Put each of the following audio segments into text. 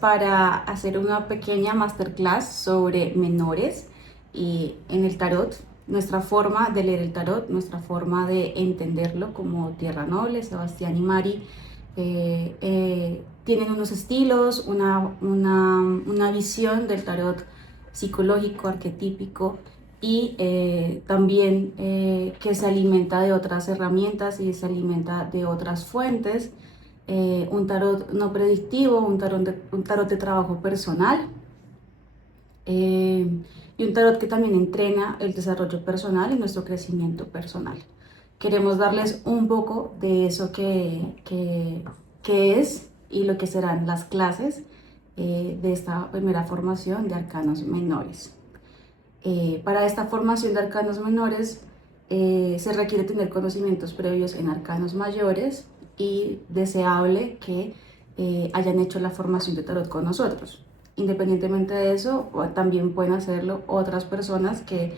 Para hacer una pequeña masterclass sobre menores y en el tarot, nuestra forma de leer el tarot, nuestra forma de entenderlo como Tierra Noble, Sebastián y Mari, tienen unos estilos, una visión del tarot psicológico, arquetípico y también que se alimenta de otras herramientas y se alimenta de otras fuentes. Un tarot no predictivo, un tarot de trabajo personal y un tarot que también entrena el desarrollo personal y nuestro crecimiento personal. Queremos darles un poco de eso que es y lo que serán las clases de esta primera formación de arcanos menores. Para esta formación de arcanos menores se requiere tener conocimientos previos en arcanos mayores y deseable que hayan hecho la formación de tarot con nosotros. Independientemente de eso, también pueden hacerlo otras personas que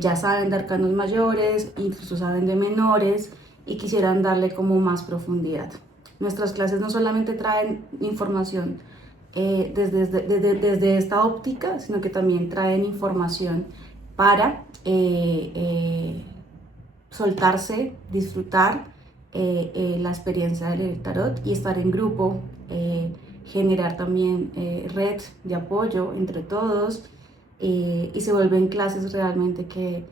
ya saben de arcanos mayores, incluso saben de menores y quisieran darle como más profundidad. Nuestras clases no solamente traen información desde esta óptica, sino que también traen información para soltarse, disfrutar la experiencia del tarot y estar en grupo, generar también red de apoyo entre todos y se vuelven clases realmente que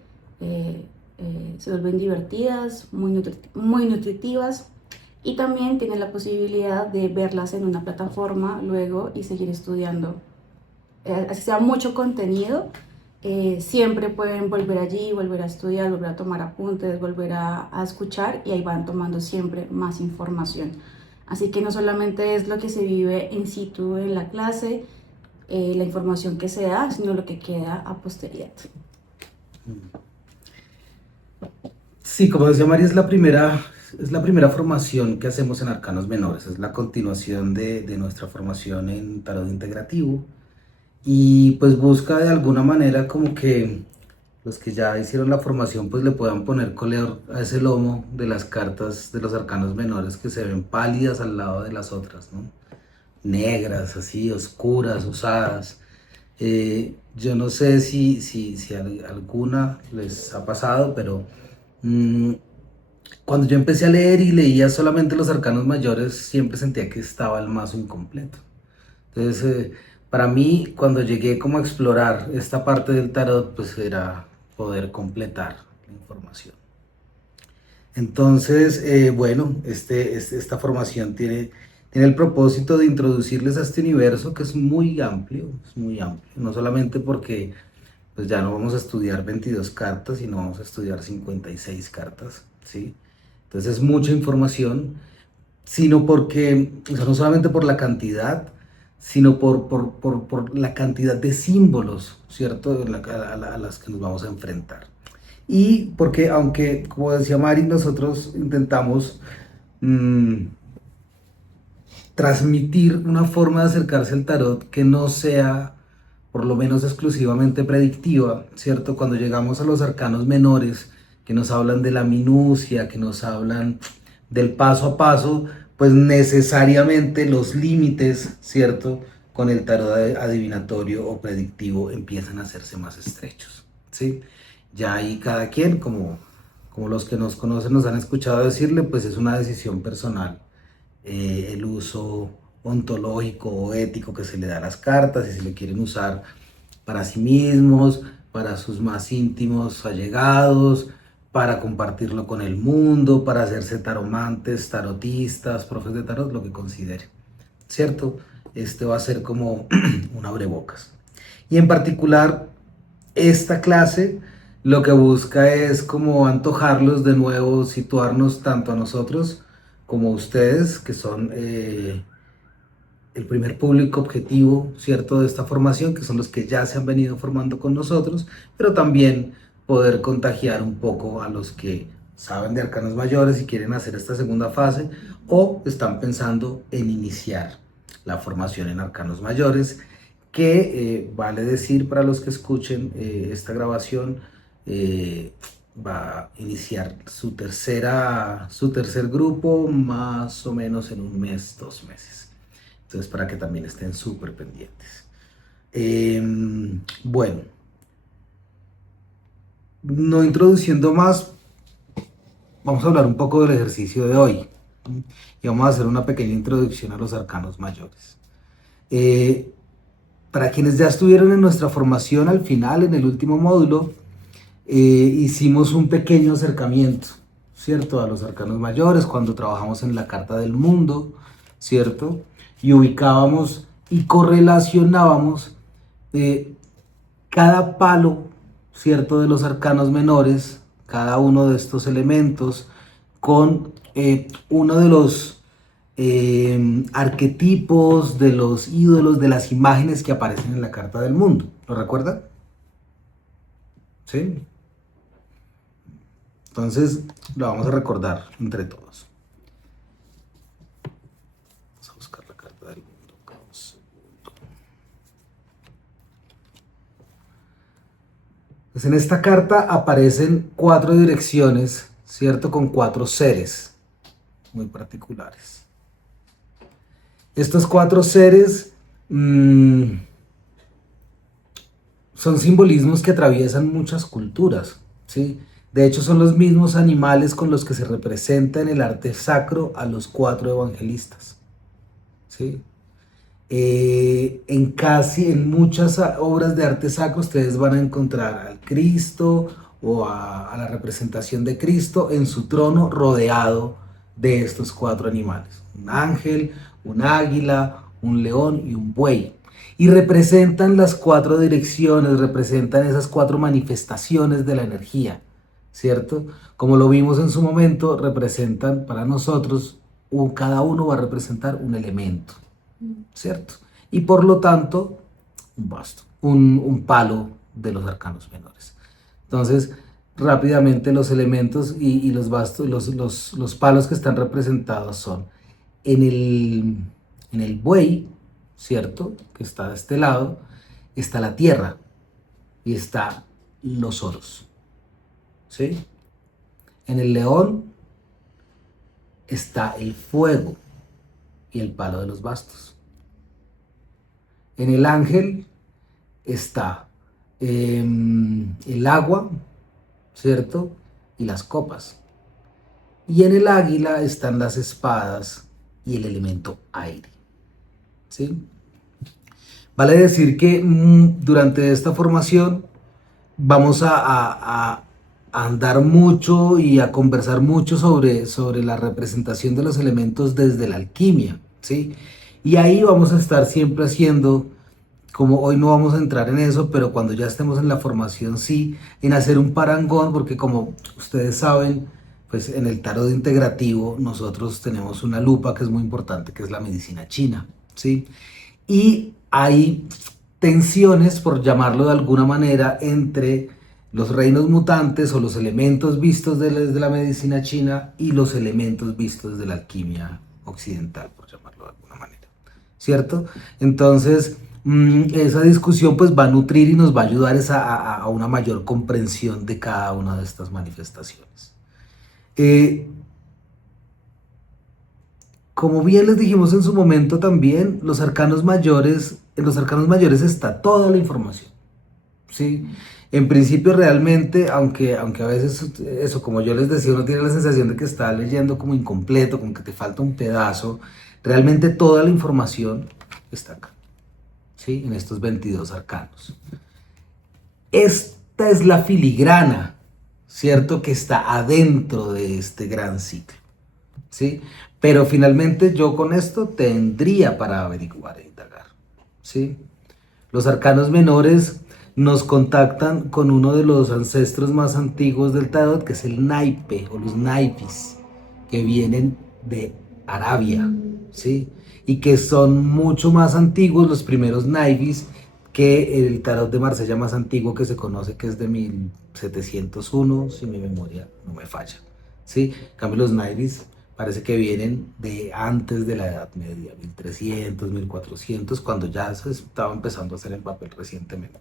se vuelven divertidas, muy nutritivas y también tienen la posibilidad de verlas en una plataforma luego y seguir estudiando. Así sea mucho contenido, siempre pueden volver allí, volver a estudiar, volver a tomar apuntes, volver a escuchar y ahí van tomando siempre más información. Así que no solamente es lo que se vive in situ en la clase, la información que se da, sino lo que queda a posteridad. Sí, como decía María, es la primera formación que hacemos en Arcanos Menores, es la continuación de nuestra formación en Tarot Integrativo y pues busca de alguna manera como que los que ya hicieron la formación pues le puedan poner color a ese lomo de las cartas de los Arcanos Menores que se ven pálidas al lado de las otras, ¿no? Negras, así, oscuras, usadas. Yo no sé si alguna les ha pasado, pero mm, cuando yo empecé a leer y leía solamente los arcanos mayores, siempre sentía que estaba el mazo incompleto. Entonces, para mí, cuando llegué como a explorar esta parte del tarot, pues era poder completar la información. Entonces, bueno, esta formación tiene el propósito de introducirles a este universo que es muy amplio, no solamente porque pues ya no vamos a estudiar 22 cartas, sino vamos a estudiar 56 cartas, ¿sí? Entonces es mucha información, sino porque, o sea, no solamente por la cantidad, sino por la cantidad de símbolos, ¿cierto? A las que nos vamos a enfrentar. Y porque, aunque, como decía Mari, nosotros intentamos mmm, transmitir una forma de acercarse al tarot que no sea por lo menos exclusivamente predictiva, ¿cierto? Cuando llegamos a los arcanos menores, que nos hablan de la minucia, que nos hablan del paso a paso, pues necesariamente los límites, ¿cierto? Con el tarot adivinatorio o predictivo empiezan a hacerse más estrechos, ¿sí? Ya ahí cada quien, como los que nos conocen nos han escuchado decirle, pues es una decisión personal el uso ontológico o ético que se le da a las cartas, y si lo quieren usar para sí mismos, para sus más íntimos allegados, para compartirlo con el mundo, para hacerse taromantes, tarotistas, profes de tarot, lo que considere, ¿cierto? Este va a ser como un abrebocas. Y en particular, esta clase lo que busca es como antojarlos de nuevo, situarnos tanto a nosotros como a ustedes, que son el primer público objetivo, ¿cierto?, de esta formación, que son los que ya se han venido formando con nosotros, pero también poder contagiar un poco a los que saben de arcanos mayores y quieren hacer esta segunda fase o están pensando en iniciar la formación en arcanos mayores, que vale decir para los que escuchen esta grabación, va a iniciar su tercer grupo más o menos en un mes, 2 meses. Entonces, para que también estén súper pendientes. Bueno, no introduciendo más, vamos a hablar un poco del ejercicio de hoy. Y vamos a hacer una pequeña introducción a los arcanos mayores. Para quienes ya estuvieron en nuestra formación al final, en el último módulo, hicimos un pequeño acercamiento, ¿cierto? A los arcanos mayores cuando trabajamos en la Carta del Mundo, ¿cierto? Y ubicábamos y correlacionábamos cada palo, ¿cierto? De los arcanos menores, cada uno de estos elementos, con uno de los arquetipos, de los ídolos, de las imágenes que aparecen en la Carta del Mundo. ¿Lo recuerdan? ¿Sí? Entonces lo vamos a recordar entre todos. Vamos a buscar la Carta del Mundo. Pues en esta carta aparecen 4 direcciones, ¿cierto? Con 4 seres muy particulares. Estos 4 seres son simbolismos que atraviesan muchas culturas, ¿sí? De hecho, son los mismos animales con los que se representa en el arte sacro a los 4 evangelistas, ¿sí? En muchas obras de arte sacro ustedes van a encontrar al Cristo o a la representación de Cristo en su trono rodeado de estos 4 animales: un ángel, un águila, un león y un buey. Y representan las 4 direcciones, representan esas 4 manifestaciones de la energía, ¿cierto? Como lo vimos en su momento, representan para nosotros, cada uno va a representar un elemento, ¿cierto? Y por lo tanto, un basto, un palo de los arcanos menores. Entonces, rápidamente los elementos y los bastos, los palos que están representados son en el buey, ¿cierto? Que está de este lado, está la tierra y está los oros, ¿sí? En el león está el fuego y el palo de los bastos. En el ángel está el agua, ¿cierto? Y las copas. Y en el águila están las espadas y el elemento aire, ¿sí? Vale decir que durante esta formación vamos a andar mucho y a conversar mucho sobre la representación de los elementos desde la alquimia, ¿sí? Y ahí vamos a estar siempre haciendo, como hoy no vamos a entrar en eso, pero cuando ya estemos en la formación sí, en hacer un parangón, porque como ustedes saben, pues en el tarot integrativo nosotros tenemos una lupa que es muy importante, que es la medicina china, ¿sí? Y hay tensiones, por llamarlo de alguna manera, entre los reinos mutantes o los elementos vistos desde la medicina china y los elementos vistos de la alquimia occidental, por llamarlo de alguna manera, ¿cierto? Entonces, esa discusión pues va a nutrir y nos va a ayudar a una mayor comprensión de cada una de estas manifestaciones. Como bien les dijimos en su momento también, en los arcanos mayores está toda la información, ¿sí? En principio realmente, aunque a veces eso, como yo les decía, uno tiene la sensación de que está leyendo como incompleto, como que te falta un pedazo, realmente toda la información está acá, ¿sí? En estos 22 arcanos. Esta es la filigrana, ¿cierto? Que está adentro de este gran ciclo, ¿sí? Pero finalmente yo con esto tendría para averiguar e indagar, ¿sí? Los arcanos menores nos contactan con uno de los ancestros más antiguos del tarot, que es el naipe o los naipes, que vienen de Arabia, ¿sí? Y que son mucho más antiguos los primeros naipes que el tarot de Marsella más antiguo que se conoce, que es de 1701, si mi memoria no me falla, ¿sí? En cambio los naipes parece que vienen de antes de la Edad Media, 1300, 1400, cuando ya se estaba empezando a hacer el papel recientemente.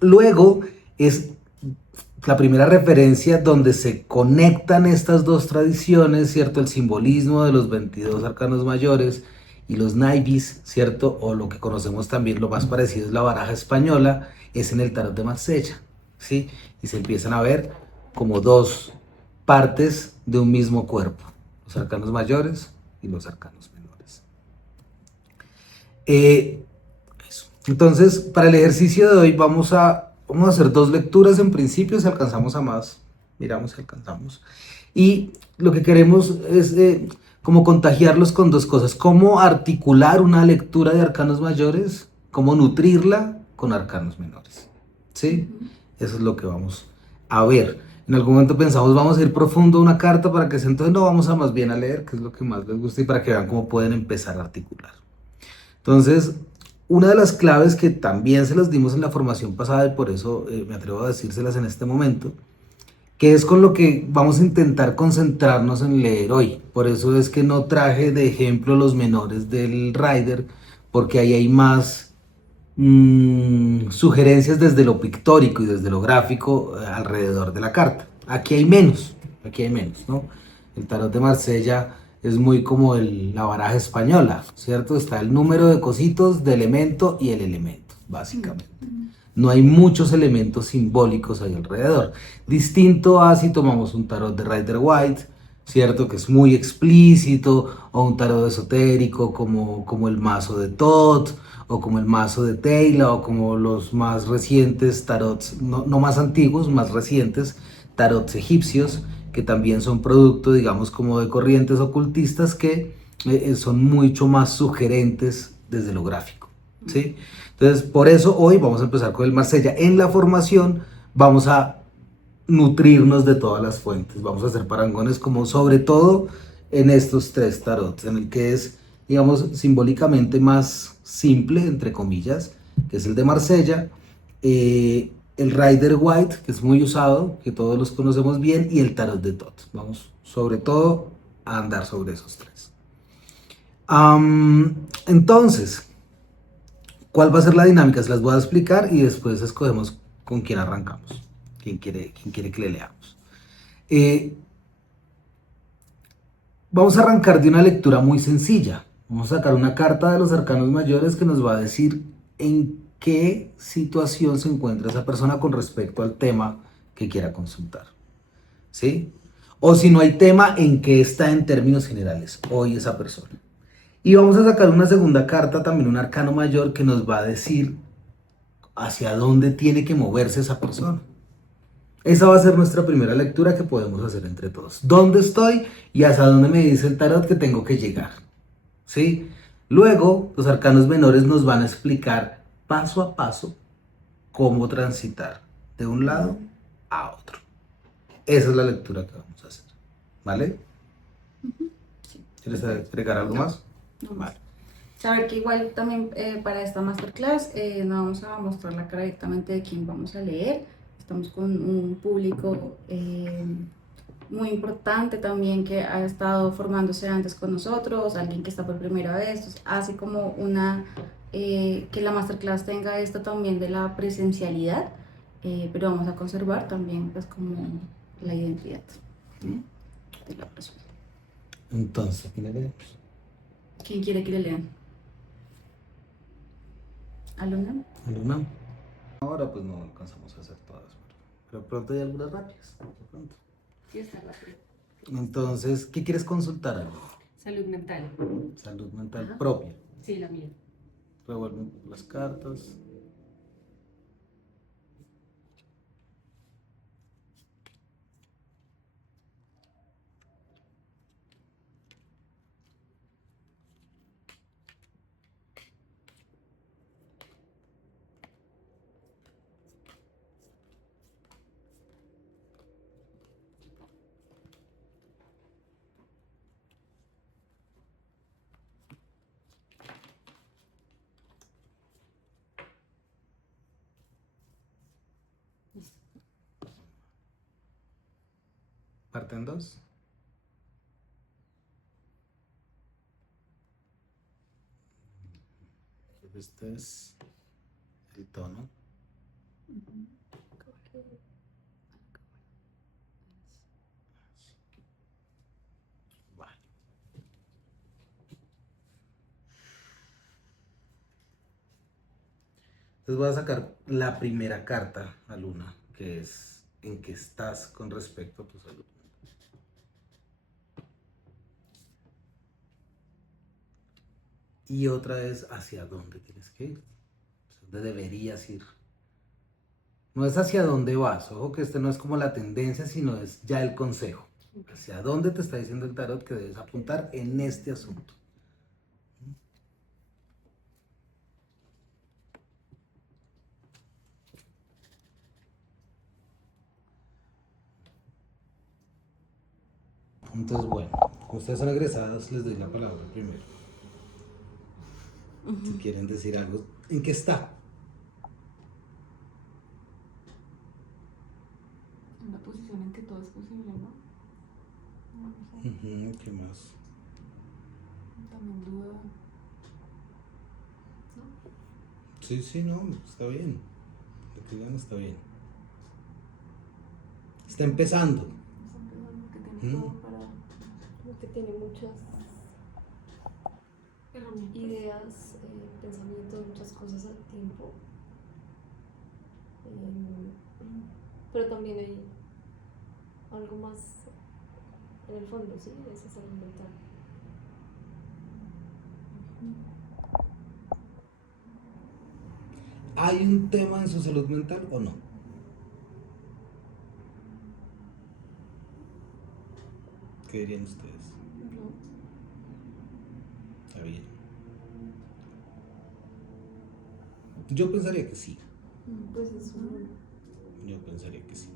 Luego es la primera referencia donde se conectan estas dos tradiciones, ¿cierto? El simbolismo de los 22 arcanos mayores y los naipes, ¿cierto? O lo que conocemos también, lo más parecido es la baraja española, es en el tarot de Marsella, ¿sí? Y se empiezan a ver como dos partes de un mismo cuerpo, los arcanos mayores y los arcanos menores. Eso. Entonces, para el ejercicio de hoy vamos a hacer dos lecturas en principio, si alcanzamos a más, miramos si alcanzamos. Y lo que queremos es como contagiarlos con dos cosas, cómo articular una lectura de arcanos mayores, cómo nutrirla con arcanos menores, ¿sí? Eso es lo que vamos a ver. En algún momento pensamos, vamos a ir profundo a una carta para que se entonces no vamos a más bien a leer, que es lo que más les gusta, y para que vean cómo pueden empezar a articular. Entonces, una de las claves que también se las dimos en la formación pasada y por eso me atrevo a decírselas en este momento, que es con lo que vamos a intentar concentrarnos en leer hoy. Por eso es que no traje de ejemplo los menores del Rider, porque ahí hay más sugerencias desde lo pictórico y desde lo gráfico alrededor de la carta. Aquí hay menos, ¿no? El tarot de Marsella es muy como la baraja española, ¿cierto? Está el número de cositos, de elemento y el elemento, básicamente. No hay muchos elementos simbólicos ahí alrededor. Distinto a si tomamos un tarot de Rider White, ¿cierto? Que es muy explícito, o un tarot esotérico como el mazo de Thoth, o como el mazo de Taylor, o como los más recientes tarots, no más antiguos, más recientes, tarots egipcios, que también son producto, digamos, como de corrientes ocultistas que son mucho más sugerentes desde lo gráfico, ¿sí? Entonces, por eso hoy vamos a empezar con el Marsella. En la formación vamos a nutrirnos de todas las fuentes, vamos a hacer parangones como sobre todo en estos tres tarots, en el que es, digamos, simbólicamente más simple, entre comillas, que es el de Marsella, el Rider White, que es muy usado, que todos los conocemos bien, y el tarot de Thoth. Vamos sobre todo a andar sobre esos tres. Entonces, ¿cuál va a ser la dinámica? Se las voy a explicar y después escogemos con quién arrancamos, quién quiere que le leamos. Eh, Vamos a arrancar de una lectura muy sencilla. Vamos a sacar una carta de los arcanos mayores que nos va a decir en qué situación se encuentra esa persona con respecto al tema que quiera consultar, ¿sí? O si no hay tema, en qué está en términos generales hoy esa persona. Y vamos a sacar una segunda carta, también un arcano mayor, que nos va a decir hacia dónde tiene que moverse esa persona. Esa va a ser nuestra primera lectura que podemos hacer entre todos. ¿Dónde estoy y hasta dónde me dice el tarot que tengo que llegar? ¿Sí? Luego, los arcanos menores nos van a explicar paso a paso cómo transitar de un lado a otro. Esa es la lectura que vamos a hacer. ¿Vale? Sí. ¿Quieres agregar algo más? No más. Vale. Saber que igual también para esta masterclass no vamos a mostrar la cara directamente de quién vamos a leer. Estamos con un público muy importante también que ha estado formándose antes con nosotros, alguien que está por primera vez, entonces hace como que la masterclass tenga esto también de la presencialidad, pero vamos a conservar también pues como la identidad, ¿no? De la persona. Entonces, ¿quién le leemos? ¿Quién quiere que le lean? ¿Aluna? ¿Alguna? Ahora pues no alcanzamos a hacer todas, pero pronto hay algunas rápidas. Pronto. Sí, está rápido. Entonces, ¿qué quieres consultar, algo? Salud mental. Salud mental Ajá. propia. Sí, la mía. Revuelven las cartas. Parten dos. Este es el tono. Vale. Entonces voy a sacar la primera carta a Luna, que es en qué estás con respecto a tu salud. Y otra es hacia dónde tienes que ir, dónde deberías ir. No es hacia dónde vas, ojo que este no es como la tendencia, sino es ya el consejo. Hacia dónde te está diciendo el tarot que debes apuntar en este asunto. Entonces, bueno, como ustedes son egresados, les doy la palabra primero. Si quieren decir algo, ¿en qué está? Una posición en que todo es posible, ¿no? No sé. ¿Qué más? También duda. ¿No? Sí, no, está bien. Lo que digan está bien. Está empezando. Está empezando que tiene todo para. Como que tiene muchas Herramientas. ideas, pensamientos, muchas cosas al tiempo. Pero también hay algo más en el fondo, ¿sí? Esa salud mental. ¿Hay un tema en su salud mental o no? ¿Qué dirían ustedes? ¿No? Está bien. Yo pensaría que sí. Pues es Yo pensaría que sí.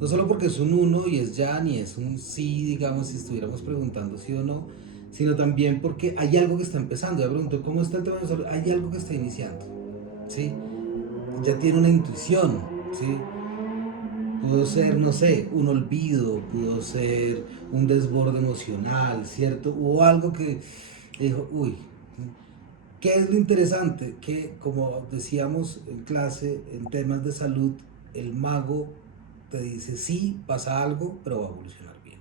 No solo porque es un uno y es ya, ni es un sí, digamos, si estuviéramos preguntando sí o no, sino también porque hay algo que está empezando. Ya pregunto, ¿cómo está el tema de salud? Hay algo que está iniciando, ¿sí? Ya tiene una intuición, ¿sí? Pudo ser, no sé, un olvido, pudo ser un desborde emocional, ¿cierto? O algo que dijo, uy, ¿qué es lo interesante? Que como decíamos en clase, en temas de salud, el mago te dice, sí, pasa algo, pero va a evolucionar bien,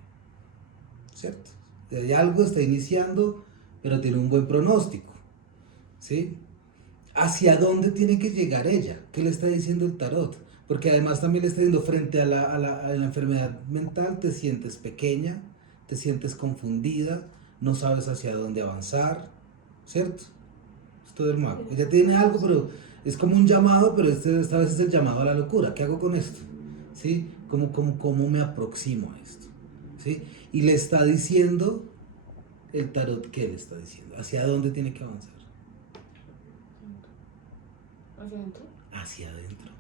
¿cierto? Hay algo, está iniciando, pero tiene un buen pronóstico, ¿sí? ¿Hacia dónde tiene que llegar ella? ¿Qué le está diciendo el tarot? Porque además también le está diciendo, frente a la enfermedad mental, te sientes pequeña, te sientes confundida, no sabes hacia dónde avanzar, ¿cierto? Esto del mago. Ella tiene algo, pero es como un llamado, pero esta vez es el llamado a la locura. ¿Qué hago con esto? ¿Sí? ¿Cómo me aproximo a esto? ¿Sí? Y le está diciendo el tarot, ¿qué le está diciendo? ¿Hacia dónde tiene que avanzar? ¿Hacia adentro? Hacia adentro.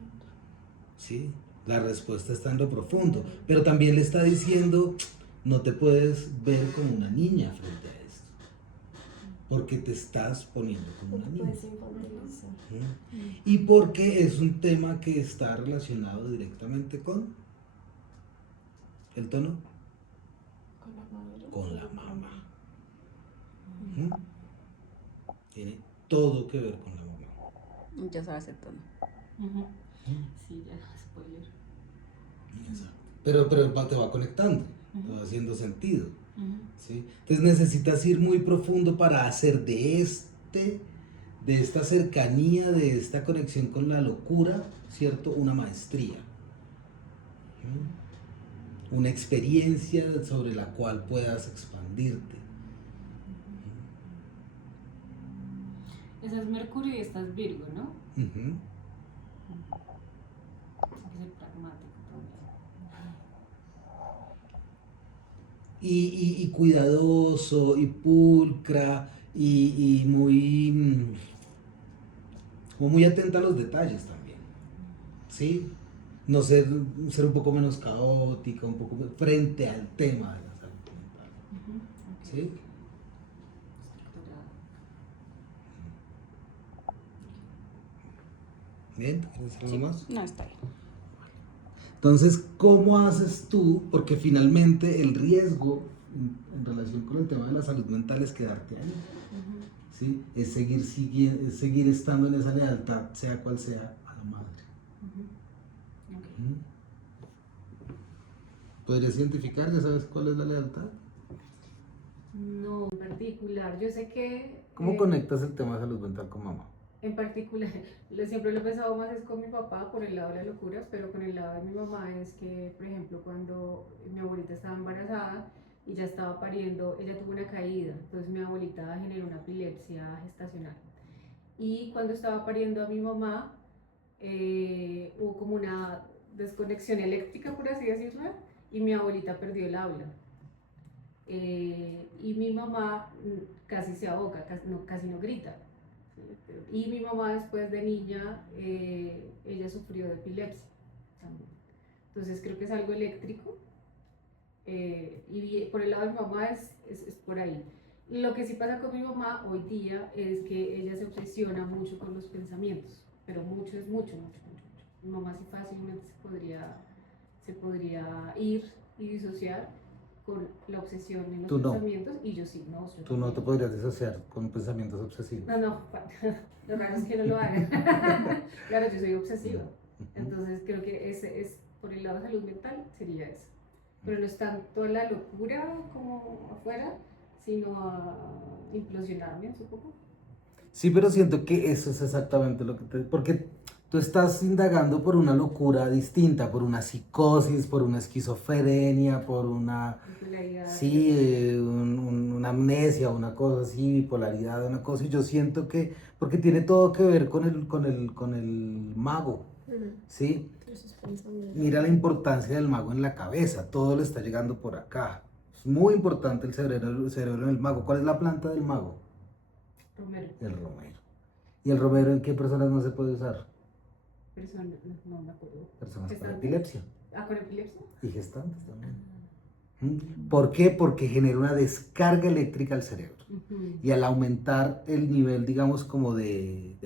¿Sí? La respuesta está en lo profundo, pero también le está diciendo, no te puedes ver como una niña frente a esto, porque te estás poniendo como no una te niña. puedes infantilizar. Y porque es un tema que está relacionado directamente con el tono, Con la madre. con la mamá. Tiene todo que ver con la mamá. Ya sabes el tono. Sí, ya, spoiler. Exacto. Pero te va conectando, te va haciendo sentido. ¿Sí? Entonces necesitas ir muy profundo para hacer de esta cercanía, de esta conexión con la locura, ¿cierto? Una maestría. Una experiencia sobre la cual puedas expandirte. Esa es Mercurio y esta es Virgo, ¿no? Ujú. Hay que ser pragmático también. Y cuidadoso, y pulcra, y muy, como muy atenta a los detalles también, ¿sí? No ser un poco menos caótica, un poco frente al tema de la salud mental, ¿sí? Estructurado. ¿Bien? ¿Quieres decir algo más? No, está bien. Entonces, ¿cómo haces tú? Porque finalmente el riesgo en relación con el tema de la salud mental es quedarte ahí, ¿sí? Es seguir estando en esa lealtad, sea cual sea, a la madre. ¿Podrías identificar? ¿Ya sabes cuál es la lealtad? No, en particular. Yo sé que... ¿Cómo conectas el tema de salud mental con mamá? En particular, siempre lo he pensado más es con mi papá por el lado de las locuras, pero con el lado de mi mamá es que, por ejemplo, cuando mi abuelita estaba embarazada y ya estaba pariendo, ella tuvo una caída, entonces mi abuelita generó una epilepsia gestacional. Y cuando estaba pariendo a mi mamá, hubo como una desconexión eléctrica, por así decirlo, y mi abuelita perdió el habla. Y mi mamá casi se ahoga, casi no grita. ¿Sí? Y mi mamá después de niña, ella sufrió de epilepsia también. Entonces creo que es algo eléctrico. Y por el lado de mi mamá es por ahí. Lo que sí pasa con mi mamá hoy día es que ella se obsesiona mucho con los pensamientos, pero mucho es mucho, mucho, mucho, mucho. Mi mamá sí fácilmente se podría ir y disociar con la obsesión en los Tú no. pensamientos y yo sí, no, yo Tú no te también. podrías disociar con pensamientos obsesivos. No, no, lo raro es que no lo hagan. Claro, yo soy obsesiva, Ujú. entonces creo que ese es, por el lado de salud mental, sería eso. Pero no es tanto la locura como afuera, sino a implosionarme, supongo. Sí, pero siento que eso es exactamente lo que te... Porque tú estás indagando por una locura distinta, por una psicosis, por una esquizofrenia, por una... Bipolaridad, Sí, una amnesia, una cosa así, bipolaridad, una cosa. Y yo siento que... Porque tiene todo que ver con el mago, ¿sí? Esos pensamientos. Mira la importancia del mago en la cabeza. Todo le está llegando por acá. Es muy importante el cerebro del mago. ¿Cuál es la planta del mago? Romero, El romero. ¿Y el romero en qué personas no se puede usar? persona, no me acuerdo. Personas con ¿Gestante? epilepsia Ah, con epilepsia. y gestantes también. ¿Por qué? Porque genera una descarga eléctrica al cerebro. Ujú. Y al aumentar el nivel, digamos, como de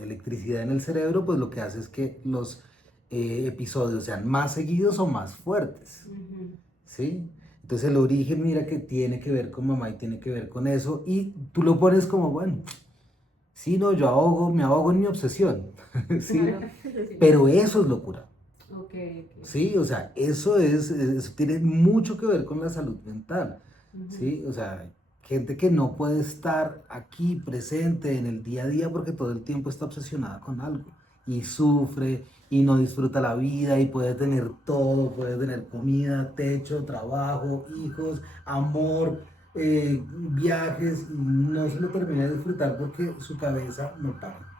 electricidad en el cerebro, pues lo que hace es que los episodios sean más seguidos o más fuertes. Ujú. ¿Sí? Entonces el origen, mira que tiene que ver con mamá y tiene que ver con eso. Y tú lo pones como, bueno, sí, no, me ahogo en mi obsesión. ¿Sí? Claro. Sí. Pero eso es locura. Ok, ok. Sí, o sea, eso tiene mucho que ver con la salud mental, Ujú. ¿sí? O sea, gente que no puede estar aquí presente en el día a día porque todo el tiempo está obsesionada con algo y sufre y no disfruta la vida y puede tener todo, puede tener comida, techo, trabajo, hijos, amor, viajes y no se lo termina de disfrutar porque su cabeza no para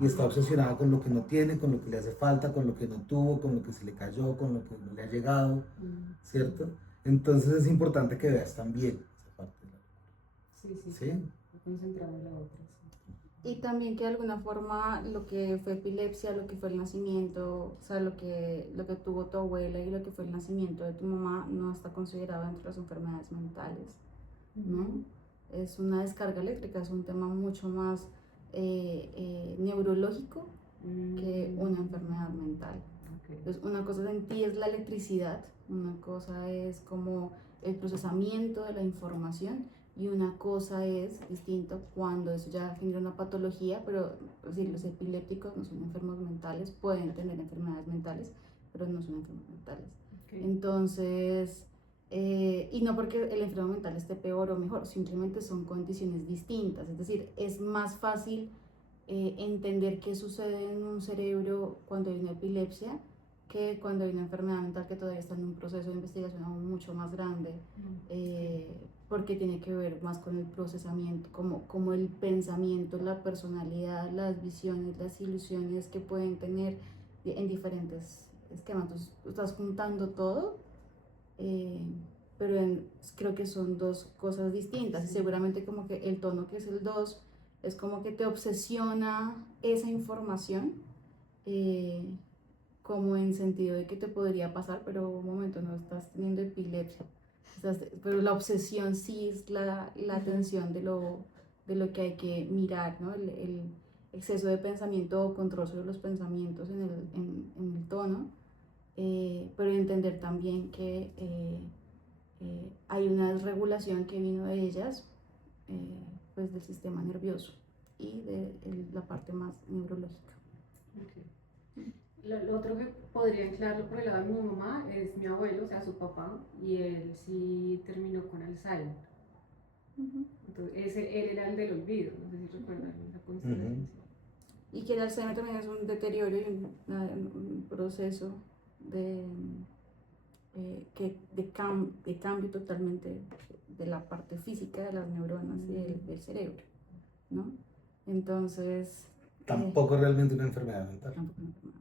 y está obsesionada con lo que no tiene, con lo que le hace falta, con lo que no tuvo, con lo que se le cayó, con lo que no le ha llegado, Mm. ¿cierto? Entonces es importante que veas también esa parte. Sí, sí, ¿Sí? claro. Concentrado en la otra, sí. Y también que de alguna forma lo que fue epilepsia, lo que fue el nacimiento, o sea, lo que tuvo tu abuela y lo que fue el nacimiento de tu mamá no está considerado entre las enfermedades mentales, ¿no? Es una descarga eléctrica, es un tema mucho más neurológico que una enfermedad mental. Ok. Entonces, una cosa en ti es la electricidad, una cosa es como el procesamiento de la información y una cosa es distinto cuando eso ya genera una patología, pero es decir, los epilépticos no son enfermos mentales, pueden tener enfermedades mentales, pero no son enfermos mentales. Ok. Entonces, y no porque el enfermo mental esté peor o mejor, simplemente son condiciones distintas, es decir, es más fácil entender qué sucede en un cerebro cuando hay una epilepsia que cuando hay una enfermedad mental que todavía está en un proceso de investigación aún mucho más grande, porque tiene que ver más con el procesamiento, como el pensamiento, la personalidad, las visiones, las ilusiones que pueden tener en diferentes esquemas. Entonces, estás juntando todo, pero creo que son dos cosas distintas y seguramente como que el tono que es el 2 es como que te obsesiona esa información, como en sentido de que te podría pasar, pero un momento, no estás teniendo epilepsia. Pero la obsesión sí es la atención de lo que hay que mirar, ¿no? El exceso de pensamiento o control sobre los pensamientos en el tono, pero entender también que hay una desregulación que vino de ellas, pues del sistema nervioso y de la parte más neurológica. Ok. Lo otro que podría anclarlo por el lado de mi mamá es mi abuelo, o sea, su papá, y él sí terminó con Alzheimer. Entonces, él era el del olvido, no sé si recuerdan la constelación. Ujú. Sí. Y que el Alzheimer también es un deterioro y un proceso de, de cambio totalmente de la parte física de las neuronas y del cerebro, ¿no? Entonces... Tampoco realmente una enfermedad mental. tampoco una enfermedad.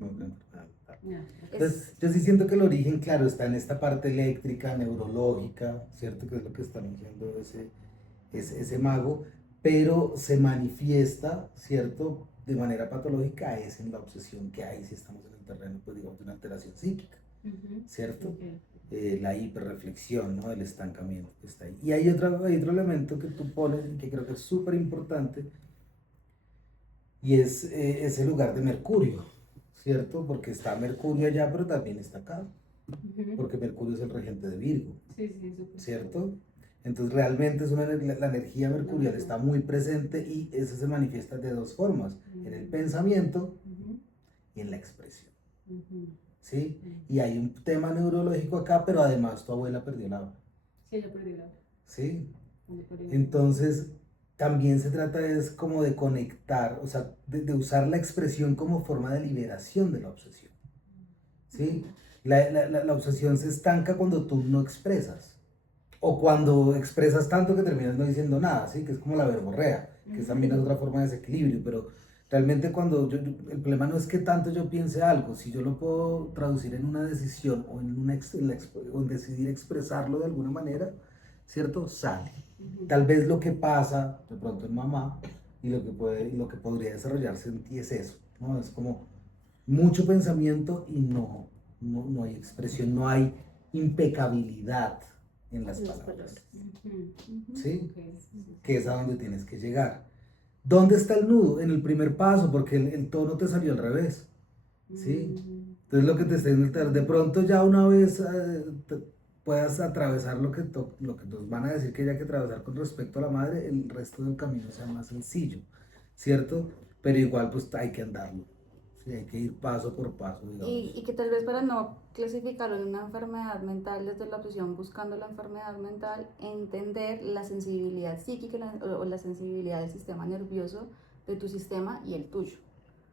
No una enfermedad mental. Ya. Entonces, yo sí siento que el origen, claro, está en esta parte eléctrica, neurológica, ¿cierto? Que es lo que está diciendo ese mago, pero se manifiesta, ¿cierto? De manera patológica es en la obsesión que hay si estamos en el terreno, pues digamos, de una alteración psíquica, ¿cierto? Ok. La hiperreflexión, ¿no? El estancamiento que está ahí. Y hay otro elemento que tú pones y que creo que es súper importante, y es ese lugar de Mercurio, ¿cierto? Porque está Mercurio allá, pero también está acá, porque Mercurio es el regente de Virgo, Sí, sí, súper. ¿cierto? Entonces realmente es la energía mercurial está muy presente y eso se manifiesta de dos formas, en el pensamiento y en la expresión, ¿sí? Y hay un tema neurológico acá, pero además tu abuela perdió la hora, Sí, yo perdí la hora. ¿sí? Yo perdí la hora. Entonces también se trata es como de conectar, o sea, de usar la expresión como forma de liberación de la obsesión, ¿sí? La obsesión se estanca cuando tú no expresas. O cuando expresas tanto que terminas no diciendo nada, ¿sí? Que es como la verborrea, que también es otra forma de desequilibrio, pero realmente cuando el problema no es que tanto yo piense algo, si yo lo puedo traducir en una decisión o o en decidir expresarlo de alguna manera, ¿cierto? Sale. Tal vez lo que pasa de pronto en mamá y lo que podría desarrollarse en ti es eso, ¿no? Es como mucho pensamiento y no hay expresión, no hay impecabilidad en las palabras, ¿sí? Okay. Que es a donde tienes que llegar. ¿Dónde está el nudo? En el primer paso, porque el tono te salió al revés, ¿sí? Entonces lo que te está diciendo, de pronto ya una vez puedas atravesar lo que nos van a decir que haya que atravesar con respecto a la madre, el resto del camino sea más sencillo, ¿cierto? Pero igual pues hay que andarlo, ¿sí? Hay que ir paso por paso, digamos. Y que tal vez para no clasificarlo en una enfermedad mental desde la obsesión buscando la enfermedad mental, entender la sensibilidad psíquica o la sensibilidad del sistema nervioso de tu sistema y el tuyo,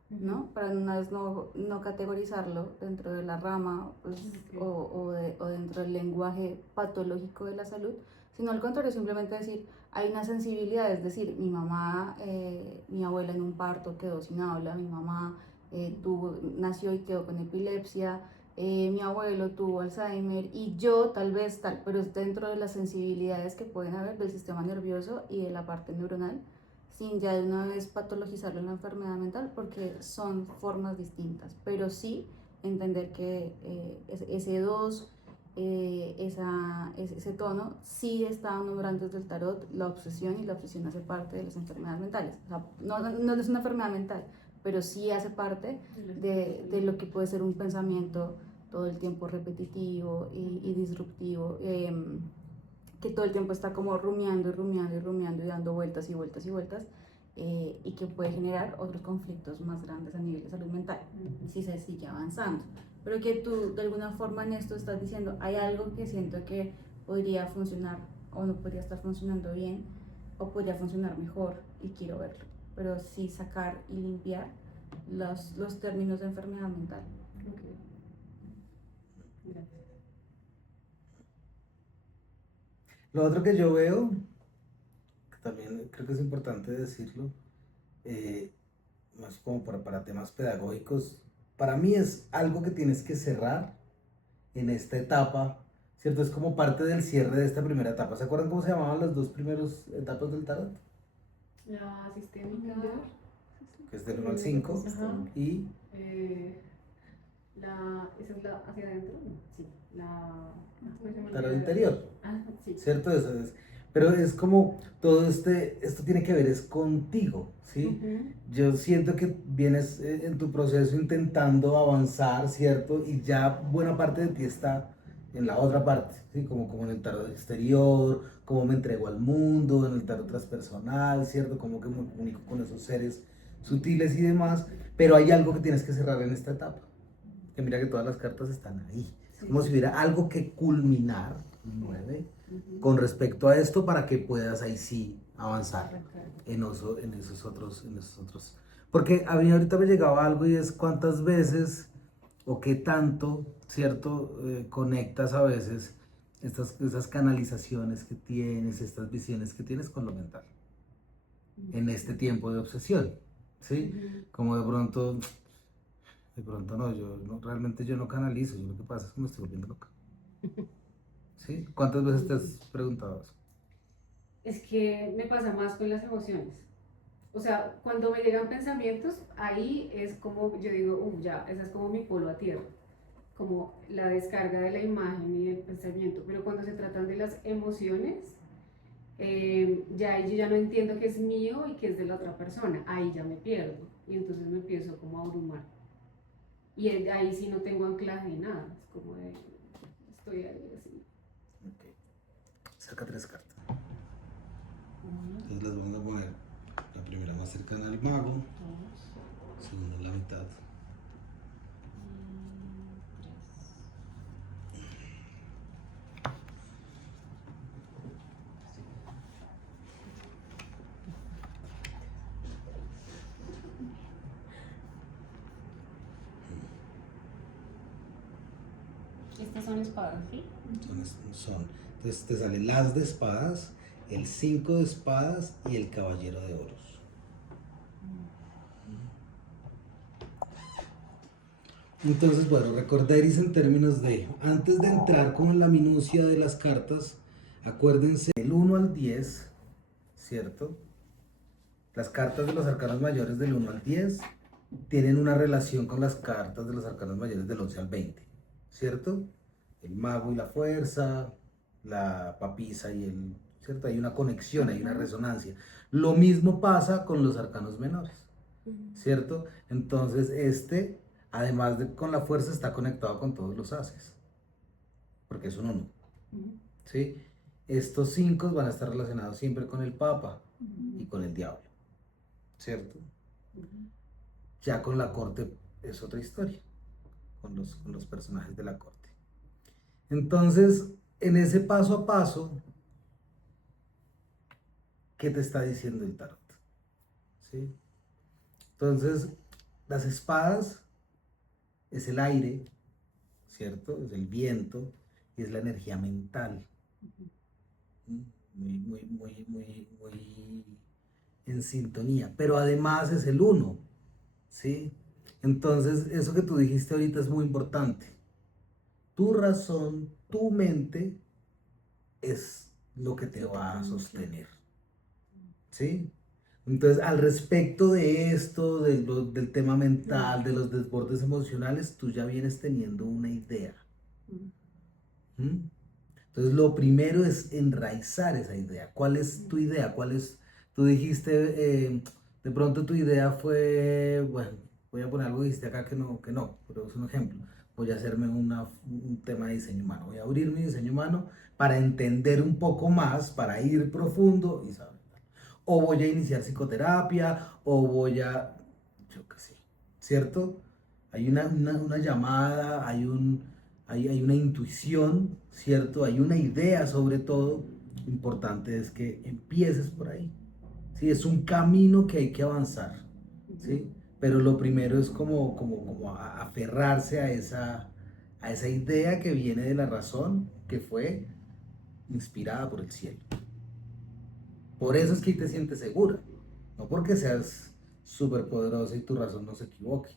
¿no? Para una vez no categorizarlo dentro de la rama pues, o dentro del lenguaje patológico de la salud, sino al contrario, simplemente decir, hay una sensibilidad, es decir, mi mamá, mi abuela en un parto quedó sin habla, mi mamá nació y quedó con epilepsia, mi abuelo tuvo Alzheimer y yo tal vez tal, pero es dentro de las sensibilidades que pueden haber del sistema nervioso y de la parte neuronal, sin ya de una vez patologizarlo en la enfermedad mental porque son formas distintas, pero sí entender que ese 2, ese tono sí está nombrando desde el tarot la obsesión y la obsesión hace parte de las enfermedades mentales, o sea, no es una enfermedad mental, pero sí hace parte de lo que puede ser un pensamiento todo el tiempo repetitivo y disruptivo, que todo el tiempo está como rumiando y rumiando y rumiando y dando vueltas y vueltas y vueltas, y que puede generar otros conflictos más grandes a nivel de salud mental, si se sigue avanzando. Pero que tú de alguna forma en esto estás diciendo, hay algo que siento que podría funcionar o no podría estar funcionando bien o podría funcionar mejor y quiero verlo, pero sí sacar y limpiar los términos de enfermedad mental. Okay. Gracias. Lo otro que yo veo, que también creo que es importante decirlo, más como para temas pedagógicos, para mí es algo que tienes que cerrar en esta etapa, ¿cierto? Es como parte del cierre de esta primera etapa. ¿Se acuerdan cómo se llamaban las dos primeras etapas del tarot? La sistémica. Que es del 1 al 5. Ajá. Y Esa es la hacia adentro. Sí. tarot interior, Sí. ¿cierto? Eso es. Pero es como todo esto tiene que ver es contigo, ¿sí? Yo siento que vienes en tu proceso intentando avanzar, ¿cierto? Y ya buena parte de ti está en la otra parte, ¿sí? Como en el tarot exterior, cómo me entrego al mundo, en el tarot transpersonal, ¿cierto? Como que me comunico con esos seres sutiles y demás, pero hay algo que tienes que cerrar en esta etapa, que mira que todas las cartas están ahí, es como si hubiera algo que culminar, 9, con respecto a esto para que puedas ahí sí avanzar en esos otros. Porque a mí ahorita me llegaba algo y es cuántas veces o qué tanto, ¿cierto? Conectas a veces esas canalizaciones que tienes, estas visiones que tienes con lo mental en este tiempo de obsesión, ¿sí? Como de pronto no, realmente yo no canalizo, yo lo que pasa es que me estoy volviendo loca, ¿sí? ¿Cuántas veces te has preguntado eso? Es que me pasa más con las emociones. O sea, cuando me llegan pensamientos, ahí es como yo digo, ya, esa es como mi polo a tierra, como la descarga de la imagen y del pensamiento. Pero cuando se tratan de las emociones, ya ahí yo ya no entiendo que es mío y que es de la otra persona. Ahí ya me pierdo y entonces me empiezo como a abrumar. Y ahí sí no tengo anclaje ni nada, es como de, estoy ahí así. Ok. Saca 3 cartas. Entonces las vamos a poner la primera más cercana al mago, segunda a la mitad. Estas son espadas, ¿sí? Entonces te sale las de espadas, el 5 de espadas y el caballero de oros. Entonces, bueno, recordar en términos de, antes de entrar con la minucia de las cartas, acuérdense, del 1 al 10, ¿cierto? Las cartas de los arcanos mayores del 1 al 10 tienen una relación con las cartas de los arcanos mayores del 11 al 20, ¿cierto? El mago y la fuerza, la papisa y el, ¿cierto? Hay una conexión, hay una resonancia. Lo mismo pasa con los arcanos menores, ¿cierto? Entonces además de con la fuerza, está conectado con todos los ases, porque es un 1, ¿sí? Estos 5 van a estar relacionados siempre con el papa y con el diablo, ¿cierto? Ya con la corte es otra historia, con los personajes de la corte. Entonces, en ese paso a paso, ¿qué te está diciendo el tarot? ¿Sí? Entonces, las espadas es el aire, ¿cierto? Es el viento y es la energía mental. Muy en sintonía. Pero además es el 1, ¿sí? Entonces, eso que tú dijiste ahorita es muy importante. Tu razón, tu mente es lo que te va a sostener, ¿sí? Entonces, al respecto de esto, del tema mental, de los desbordes emocionales, tú ya vienes teniendo una idea. ¿Mm? Entonces, lo primero es enraizar esa idea. ¿Cuál es tu idea? Tú dijiste, de pronto tu idea fue, bueno, voy a poner algo que dijiste acá que no, pero es un ejemplo. Voy a hacerme un tema de diseño humano. Voy a abrir mi diseño humano para entender un poco más, para ir profundo y saber. O voy a iniciar psicoterapia, o yo qué sé, ¿cierto? Hay una llamada, hay una intuición, ¿cierto? Hay una idea sobre todo. Importante es que empieces por ahí, ¿sí? Es un camino que hay que avanzar, ¿sí? Pero lo primero es como aferrarse a esa idea que viene de la razón, que fue inspirada por el cielo. Por eso es que te sientes segura, no porque seas súper poderosa y tu razón no se equivoque,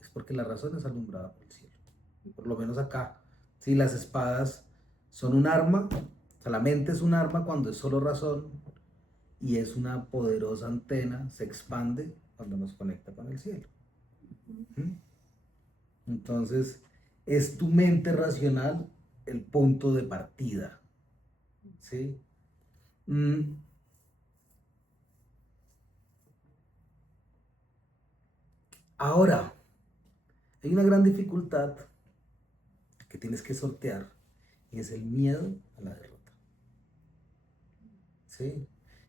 es porque la razón es alumbrada por el cielo. Por lo menos acá, si las espadas son un arma, o sea, la mente es un arma cuando es solo razón y es una poderosa antena, se expande cuando nos conecta con el cielo. ¿Mm? Entonces, es tu mente racional el punto de partida, ¿sí? Ahora, hay una gran dificultad que tienes que sortear y es el miedo a la derrota. ¿Sí?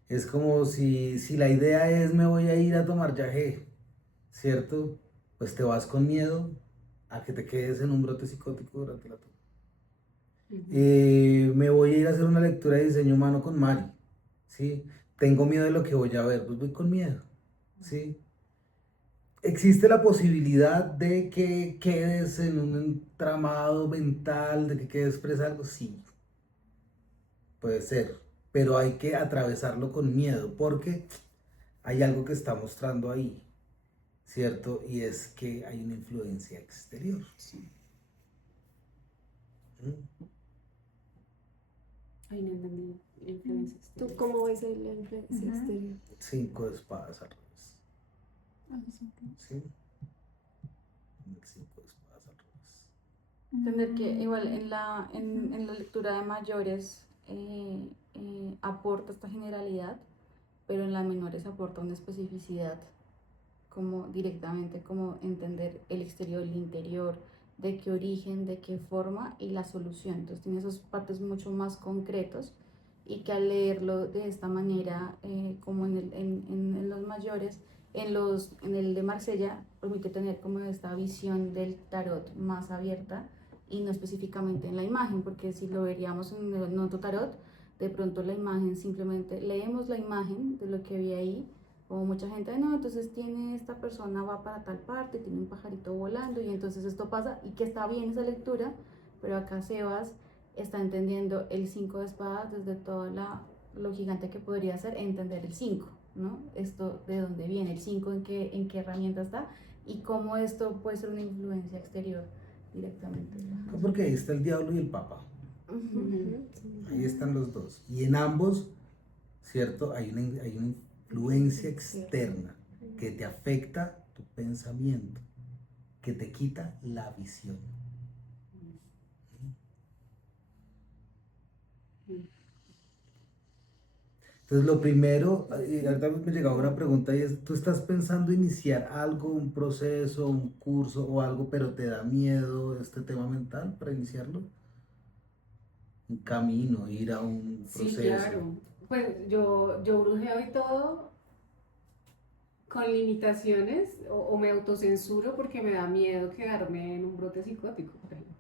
Es como si la idea es me voy a ir a tomar yagé, ¿cierto? Pues te vas con miedo a que te quedes en un brote psicótico durante la toma. Me voy a ir a hacer una lectura de diseño humano con Mari, ¿sí? tengo miedo de lo que voy a ver, pues voy con miedo, ¿sí? ¿Existe la posibilidad de que quedes en un entramado mental, de que quedes presa de algo? Sí, puede ser, pero hay que atravesarlo con miedo porque hay algo que está mostrando ahí, ¿cierto? Y es que hay una influencia exterior. ¿Mm? Ay, no entendí. Influencia ¿Tú exterior. cómo ves la influencia Ujú. exterior? 5 de espadas al revés, Ah, sí, ok. ¿sí? El 5 de espadas al revés. Entender que igual en la lectura de mayores aporta esta generalidad, pero en las menores aporta una especificidad, como directamente, como entender el exterior, el interior, de qué origen, de qué forma y la solución. Entonces tiene esos partes mucho más concretos y que al leerlo de esta manera, como en los mayores, en el de Marsella, permite tener como esta visión del tarot más abierta y no específicamente en la imagen, porque si lo veríamos en el noto tarot, de pronto la imagen simplemente leemos la imagen de lo que vi ahí, como mucha gente, no, entonces tiene esta persona va para tal parte, tiene un pajarito volando y entonces esto pasa y que está bien esa lectura, pero acá Sebas está entendiendo el 5 de espadas desde toda lo gigante que podría ser entender el 5, ¿no? Esto de dónde viene el 5, en qué herramienta está y cómo esto puede ser una influencia exterior directamente. Porque ahí está el diablo y el papa. Ujú. Ahí están los dos. Y en ambos, ¿cierto? Hay una influencia externa que te afecta tu pensamiento, que te quita la visión. Entonces, lo primero, ahorita me llegaba una pregunta y es, ¿tú estás pensando iniciar algo, un proceso, un curso o algo, pero te da miedo este tema mental para iniciarlo? Un camino, ir a un Sí, proceso. claro. Pues yo brujeo y todo con limitaciones o me autocensuro porque me da miedo quedarme en un brote psicótico, por ejemplo.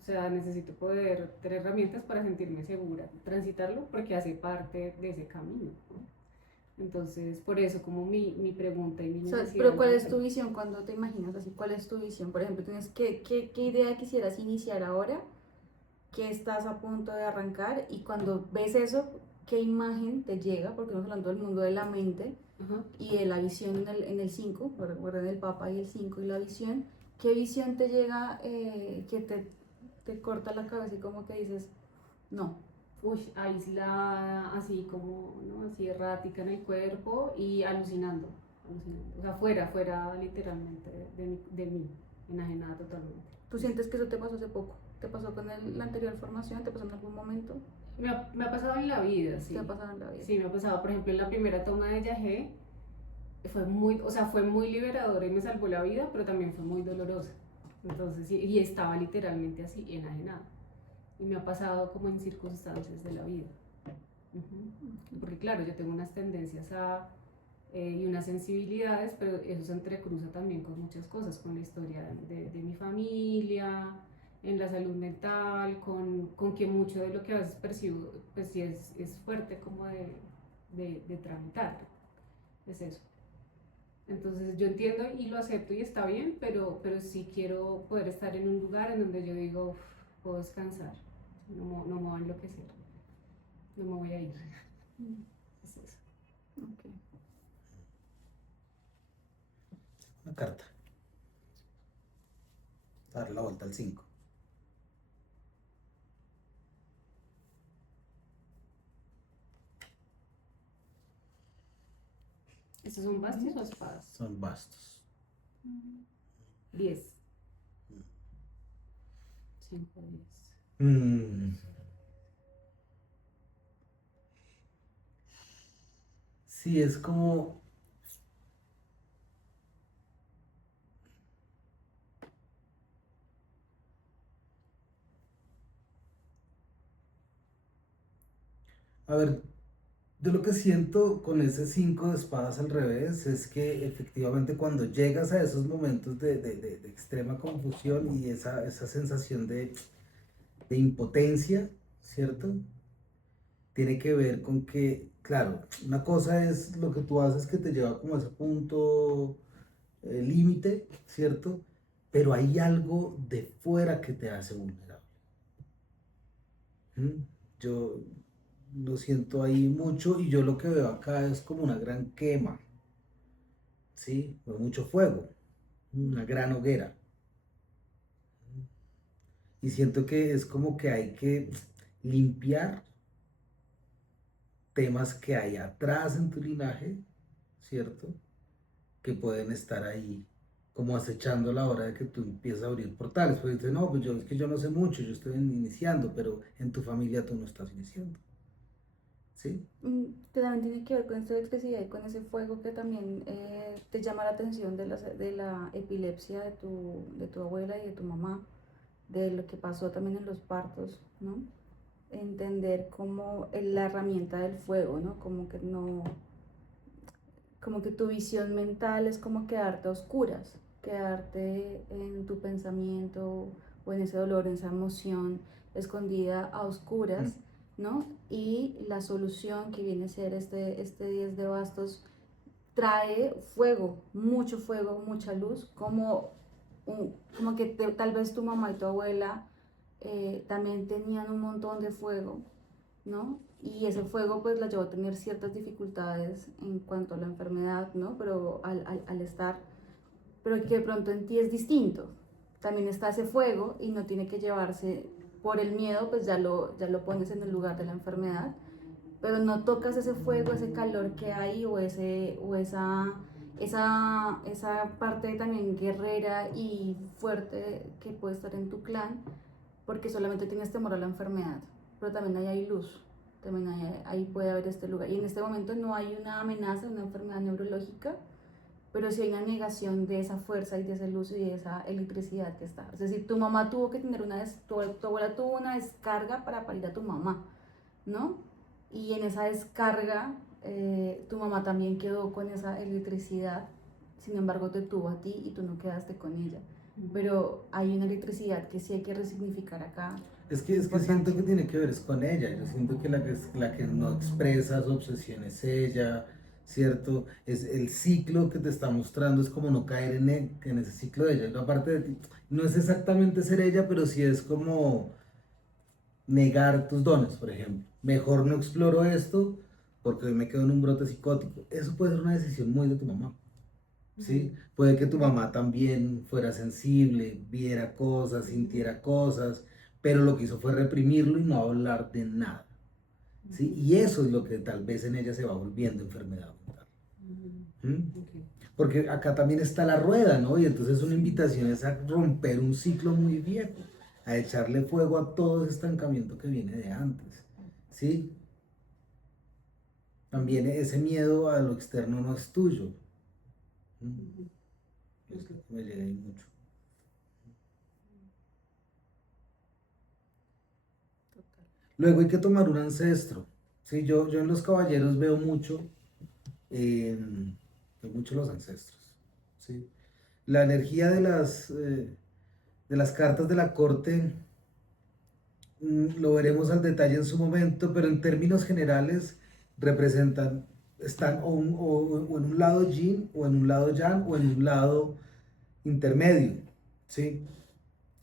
O sea, necesito poder tener herramientas para sentirme segura, transitarlo porque hace parte de ese camino, ¿no? Entonces, por eso como mi pregunta y mi O sea, necesidad pero de ¿cuál es tu entender. visión cuando te imaginas así? ¿Cuál es tu visión? Por ejemplo, tienes qué idea quisieras iniciar ahora? ¿Qué estás a punto de arrancar? Y cuando ves eso, ¿qué imagen te llega? Porque estamos hablando del mundo de la mente Ajá. y de la visión en el 5, recuerden el Papa y el 5 y la visión. ¿Qué visión te llega que te corta la cabeza y como que dices, no? Uy, aislada, así como, ¿no? Así errática en el cuerpo y alucinando, alucinando. O sea, fuera literalmente de mí, enajenada totalmente. ¿Tú sientes que eso te pasó hace poco? ¿Te pasó con la anterior formación? ¿Te pasó en algún momento? Me ha pasado en la vida, ¿Te sí. ha pasado en la vida? Sí, me ha pasado, por ejemplo, en la primera toma de yagé, fue muy, o sea, fue muy liberadora y me salvó la vida, pero también fue muy dolorosa. Entonces, y estaba literalmente así, enajenada. Y me ha pasado como en circunstancias de la vida. Ujú. Porque claro, yo tengo unas tendencias y unas sensibilidades, pero eso se entrecruza también con muchas cosas, con la historia de mi familia, en la salud mental, con que mucho de lo que a veces percibo, pues sí es fuerte como de tramitar, es eso. Entonces yo entiendo y lo acepto y está bien, pero sí quiero poder estar en un lugar en donde yo digo, "Uf, puedo descansar, no me voy a enloquecer, no me voy a ir". Es eso. Ok. Una carta. Dar la vuelta al 5. ¿Estos son bastos o espadas? Son bastos. 10. 5, 10. Mm, sí, es como... A ver, yo lo que siento con ese 5 de espadas al revés es que efectivamente cuando llegas a esos momentos de extrema confusión y esa sensación de impotencia, ¿cierto? tiene que ver con que, claro, una cosa es lo que tú haces que te lleva como a ese punto límite, ¿cierto? Pero hay algo de fuera que te hace vulnerable. ¿Mm? Yo lo siento ahí mucho y yo lo que veo acá es como una gran quema, ¿sí? Con mucho fuego, una gran hoguera. Y siento que es como que hay que limpiar temas que hay atrás en tu linaje, ¿cierto? Que pueden estar ahí como acechando a la hora de que tú empieces a abrir portales. Pues dices, no, pues yo es que yo no sé mucho, yo estoy iniciando, pero en tu familia tú no estás iniciando, ¿sí? Que también tiene que ver con esta electricidad y con ese fuego que también te llama la atención de la epilepsia de tu abuela y de tu mamá, de lo que pasó también en los partos, ¿no? Entender como la herramienta del fuego, ¿no? Como que no, como que tu visión mental es como quedarte a oscuras, quedarte en tu pensamiento o en ese dolor, en esa emoción escondida a oscuras, ¿no? Y la solución que viene a ser este 10 de bastos trae fuego, mucha luz, como, como que tal vez tu mamá y tu abuela también tenían un montón de fuego, ¿no? Y ese fuego pues la llevó a tener ciertas dificultades en cuanto a la enfermedad, ¿no? Pero al estar, pero que de pronto en ti es distinto. También está ese fuego y no tiene que llevarse por el miedo, pues ya lo pones en el lugar de la enfermedad, pero no tocas ese fuego, ese calor que hay o esa parte también guerrera y fuerte que puede estar en tu clan, porque solamente tienes temor a la enfermedad, pero también hay luz, también ahí puede haber este lugar. Y en este momento no hay una amenaza, una enfermedad neurológica, pero sí hay una negación de esa fuerza y de esa luz y de esa electricidad que está. Es decir, tu mamá tuvo que tener tu abuela tuvo una descarga para parir a tu mamá, ¿no? Y en esa descarga, tu mamá también quedó con esa electricidad, sin embargo te tuvo a ti y tú no quedaste con ella. Pero hay una electricidad que sí hay que resignificar acá. Es que siento que tiene que ver es con ella, yo siento que la que no expresa su obsesión es ella, ¿cierto? Es el ciclo que te está mostrando, es como no caer en ese ciclo de ella. Y aparte de ti, no es exactamente ser ella, pero sí es como negar tus dones, por ejemplo. Mejor no exploro esto porque hoy me quedo en un brote psicótico. Eso puede ser una decisión muy de tu mamá, ¿sí? Puede que tu mamá también fuera sensible, viera cosas, sintiera cosas, pero lo que hizo fue reprimirlo y no hablar de nada, ¿sí? Y eso es lo que tal vez en ella se va volviendo enfermedad mental. Okay. Porque acá también está la rueda, ¿no? Y entonces una invitación es a romper un ciclo muy viejo, a echarle fuego a todo ese estancamiento que viene de antes, ¿sí? También ese miedo a lo externo no es tuyo. Es que me llega ahí mucho. Luego hay que tomar un ancestro. ¿Sí? Yo en los caballeros veo mucho los ancestros. ¿Sí? La energía de las cartas de la corte lo veremos al detalle en su momento, pero en términos generales representan, están o en un lado yin, o en un lado yang, o en un lado intermedio, ¿sí?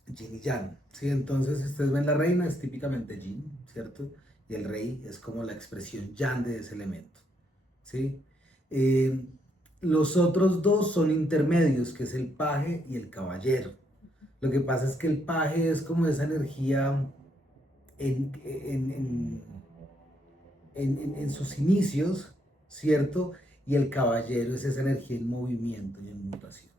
Yin y yang, ¿sí? Entonces, si ustedes ven la reina, es típicamente yin, ¿cierto? Y el rey es como la expresión yang de ese elemento, ¿sí? Eh, los otros dos son intermedios, que es el paje y el caballero. Lo que pasa es que el paje es como esa energía en, en, en, en sus inicios, ¿cierto? Y el caballero es esa energía en movimiento y en mutación,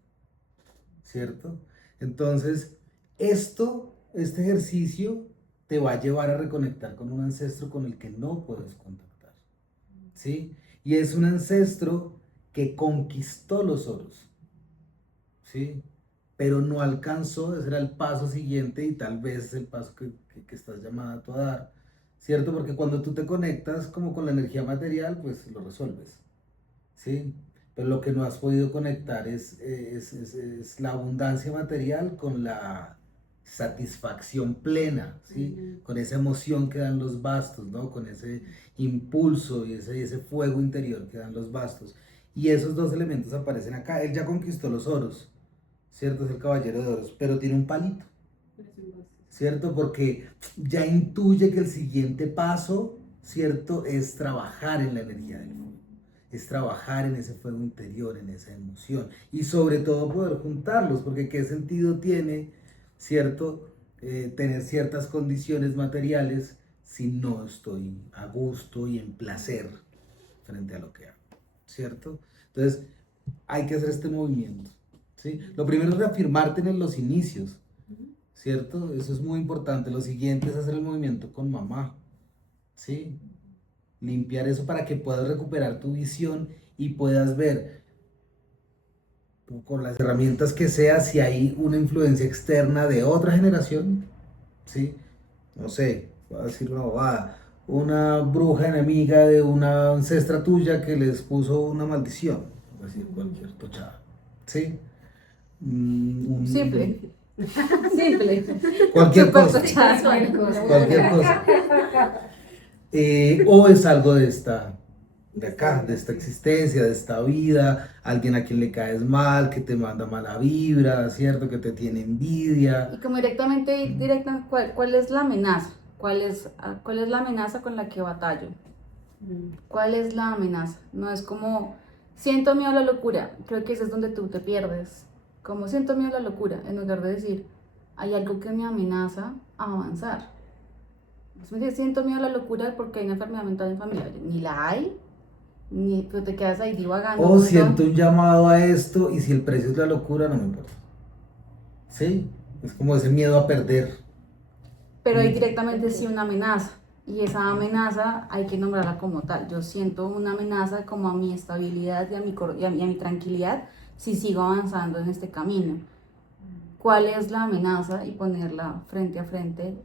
¿cierto? Entonces, este ejercicio te va a llevar a reconectar con un ancestro con el que no puedes contactar, ¿sí? Y es un ancestro que conquistó los oros, ¿sí? Pero no alcanzó, ese era el paso siguiente y tal vez es el paso que estás llamada tú a dar, ¿cierto? Porque cuando tú te conectas como con la energía material, pues lo resuelves, ¿sí? Pero lo que no has podido conectar es la abundancia material con la satisfacción plena, ¿sí? Con esa emoción que dan los bastos, ¿no? Con ese impulso y ese fuego interior que dan los bastos. Y esos dos elementos aparecen acá. Él ya conquistó los oros, ¿cierto? Es el caballero de oros, pero tiene un palito, ¿cierto? Porque ya intuye que el siguiente paso, ¿cierto? Es trabajar en la energía del fuego, es trabajar en ese fuego interior, en esa emoción, y sobre todo poder juntarlos, porque qué sentido tiene, ¿cierto? Tener ciertas condiciones materiales si no estoy a gusto y en placer frente a lo que hago, ¿cierto? Entonces, hay que hacer este movimiento, ¿sí? Lo primero es reafirmarte en los inicios, ¿cierto? Eso es muy importante. Lo siguiente es hacer el movimiento con mamá, ¿sí? Limpiar eso para que puedas recuperar tu visión y puedas ver con las herramientas que sea si hay una influencia externa de otra generación, ¿sí? No sé, voy a decir una bobada, una bruja enemiga de una ancestra tuya que les puso una maldición, es decir, cualquier tochada, ¿sí? Simple. Simple. Cualquier Súper cosa. tochada. Cualquier cosa. O es algo de acá, de esta existencia, de esta vida, alguien a quien le caes mal, que te manda mala vibra, ¿cierto? Que te tiene envidia. Y como directa, ¿cuál es la amenaza? ¿Cuál es la amenaza con la que batallo? ¿Cuál es la amenaza? No es como, siento miedo a la locura. Creo que ese es donde tú te pierdes. Como siento miedo a la locura, en lugar de decir, hay algo que me amenaza a avanzar. Entonces, siento miedo a la locura porque hay una enfermedad mental en familia. Ni la hay, ni pero te quedas ahí divagando. O siento un llamado a esto y si el precio es la locura, no me importa. ¿Sí? Es como ese miedo a perder. Pero hay directamente sí una amenaza. Y esa amenaza hay que nombrarla como tal. Yo siento una amenaza como a mi estabilidad y a mi tranquilidad si sigo avanzando en este camino. ¿Cuál es la amenaza? Y ponerla frente a frente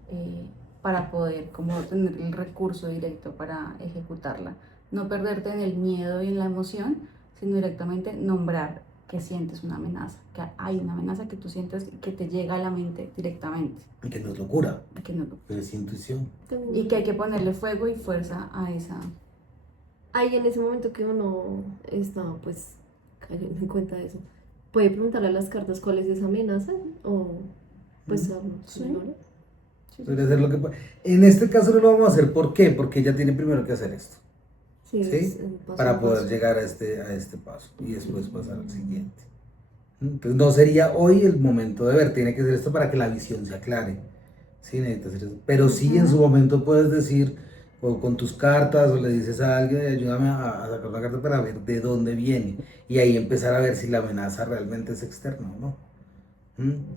para poder como tener el recurso directo para ejecutarla. No perderte en el miedo y en la emoción, sino directamente nombrar que sientes una amenaza, que hay una amenaza que tú sientes y que te llega a la mente directamente. Y que no es locura, Que no, pero es intuición. y que hay que ponerle fuego y fuerza a esa. Ahí en ese momento que uno está pues cayendo en cuenta de eso, puede preguntarle a las cartas cuál es esa amenaza o pues Sí. Puede hacer lo que puede. En este caso no lo vamos a hacer, ¿por qué? Porque ella tiene primero que hacer esto, sí, ¿sí? es el paso Para a poder paso. llegar a este paso y después pasar al siguiente. Entonces no sería hoy el momento de ver, tiene que ser esto para que la visión se aclare. Sí, necesitas hacer eso. Pero sí en su momento puedes decir, o con tus cartas, o le dices a alguien, ayúdame a sacar una carta para ver de dónde viene. Y ahí empezar a ver si la amenaza realmente es externa o no.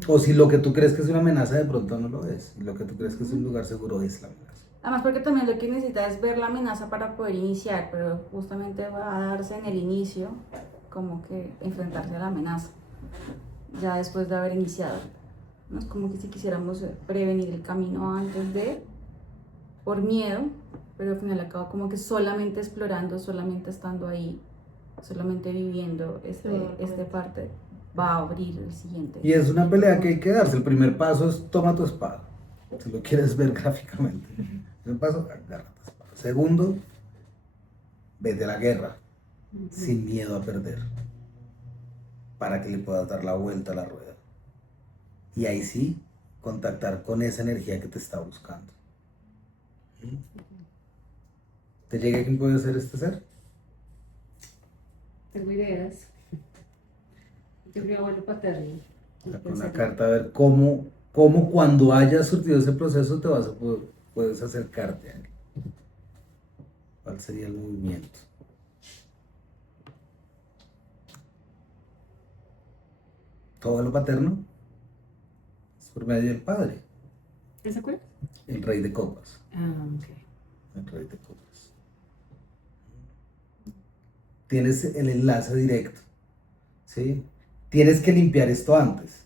O si lo que tú crees que es una amenaza de pronto no lo es. Y lo que tú crees que es un lugar seguro es la amenaza. Además porque también lo que necesita es ver la amenaza para poder iniciar, pero justamente va a darse en el inicio como que enfrentarse a la amenaza, ya después de haber iniciado. No es como que si quisiéramos prevenir el camino antes de, por miedo, pero al final acabo como que solamente explorando, solamente estando ahí, solamente viviendo esta parte, va a abrir el siguiente. Y es una pelea que hay que darse. El primer paso es toma tu espada. Si lo quieres ver gráficamente. El primer paso, agarra tu espada. Segundo, vete a la guerra sin miedo a perder. Para que le puedas dar la vuelta a la rueda. Y ahí sí, contactar con esa energía que te está buscando. ¿Te llega quién puede ser este ser? Tengo ideas. Yo mi abuelo paterno. Saca una carta a ver cómo cuando hayas surtido ese proceso te vas a puedes acercarte a él. ¿Cuál sería el movimiento? Todo lo paterno es por medio del padre, ¿Esa cuál? el rey de copas. Ah, ok. El rey de copas. Tienes el enlace directo, ¿sí? Tienes que limpiar esto antes,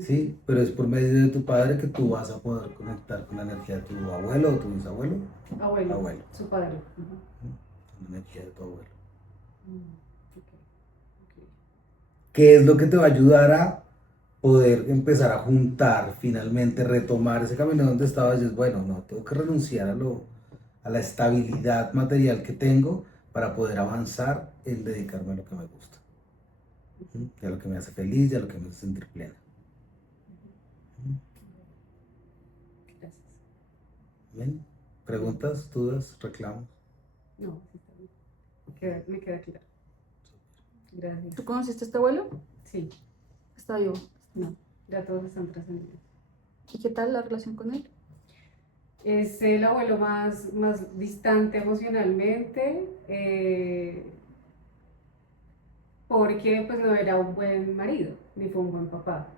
¿sí? Pero es por medio de tu padre que tú vas a poder conectar con la energía de tu abuelo o tu bisabuelo. Abuelo. Abuelo. Su padre. Con la energía de tu abuelo. Ok. ¿Qué es lo que te va a ayudar a poder empezar a juntar, finalmente retomar ese camino donde estabas y es, bueno, no, tengo que renunciar a la estabilidad material que tengo para poder avanzar en dedicarme a lo que me gusta, y a lo que me hace feliz y a lo que me hace sentir plena. Gracias. ¿Bien? ¿Preguntas, dudas, reclamos? No, sí está bien. Me queda claro. Gracias. ¿Tú conociste a este abuelo? Sí, Está vivo. no, ya todos están trascendidos. ¿Y qué tal la relación con él? Es el abuelo más distante emocionalmente, porque pues no era un buen marido, ni fue un buen papá.